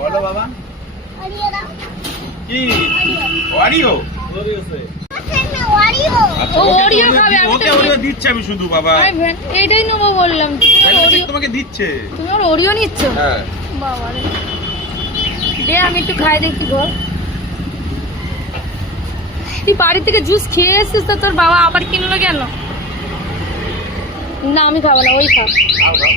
বলো বাবা কি ওরিও ও ওরিও খাবে, আমি তো ওরিও দিচ্ছি আমি শুধু বাবা। এইটাই নেবো বললাম, তোমাকে দিচ্ছে। তুমি ওর ওরিও নিচ্ছ? হ্যাঁ বাবা রে, দে আমি একটু খাই দেখি বল। তুই বাড়ি থেকে জুস খেয়ে এসেছিস তো তোর বাবা আবার কিনলো কেন? না আমি খাবো না, ওই খা। খাও খাও।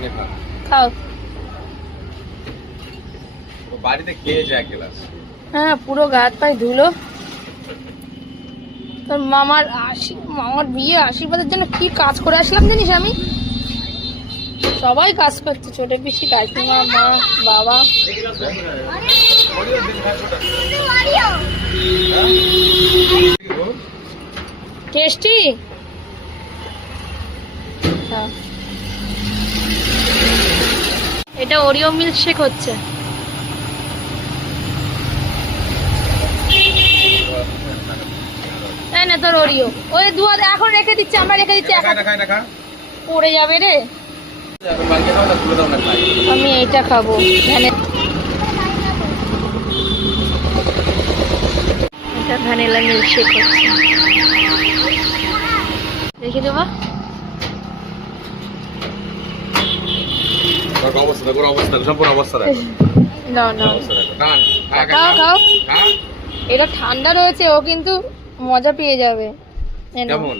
নে খা। খাও। ও বাড়িতে খেয়ে যায় এক গ্লাস। হ্যাঁ পুরো গা হাত পায়ে ধুলো। তোর মামার বিয়ে আশীর্বাদের জন্য কি কাজ করে আসলাম জানিস? আমি সবাই কাজ করছে, ছোট পিসি, কাকিমা, মা, বাবা। টেস্টি। এটা ওরিও মিল্কশেক হচ্ছে। তাই না তোর ওরিও? ওই দুধ এখন রেখে দিচ্ছি, আমরা রেখে দিচ্ছি, পড়ে যাবে রে। আমি এইটা খাবো। এটা ভ্যানিলা মিল্কশেক হচ্ছে, দেখি দেবো। না না খাও খাও, এটা ঠান্ডা রয়েছে, ও কিন্তু মজা পেয়ে যাবে। কেমন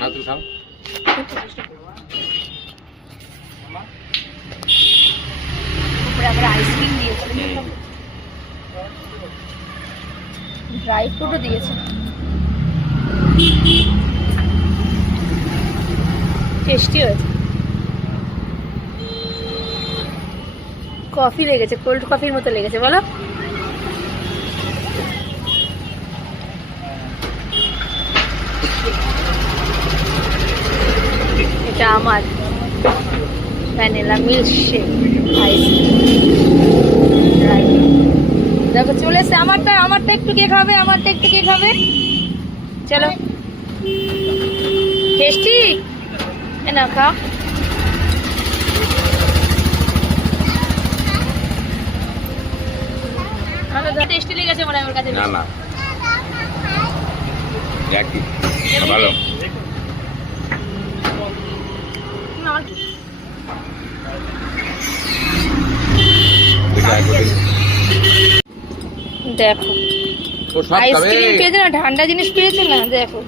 না তুই খাও। আইসক্রিম দিয়েছে, ড্রাই ফ্রুটও দিয়েছে, টেস্টি হয়েছে। কফি লেগেছে, কোল্ড কফির মতো লেগেছে বলো। এটা আমার ভ্যানিলা মিল্কশেক আইসক্রিম। দেখো চলে এসছে আমারটা। আমারটা একটু কে খাবে? আমারটা একটু কে খাবে? চলো, টেস্টি না খা। টেস্টি লেগেছে মনে হয় আমার কাছে। না না একই ভালো। দেখো আইসক্রিম পেয়েছে না, ঠান্ডা জিনিস পেয়েছে না, দেখো।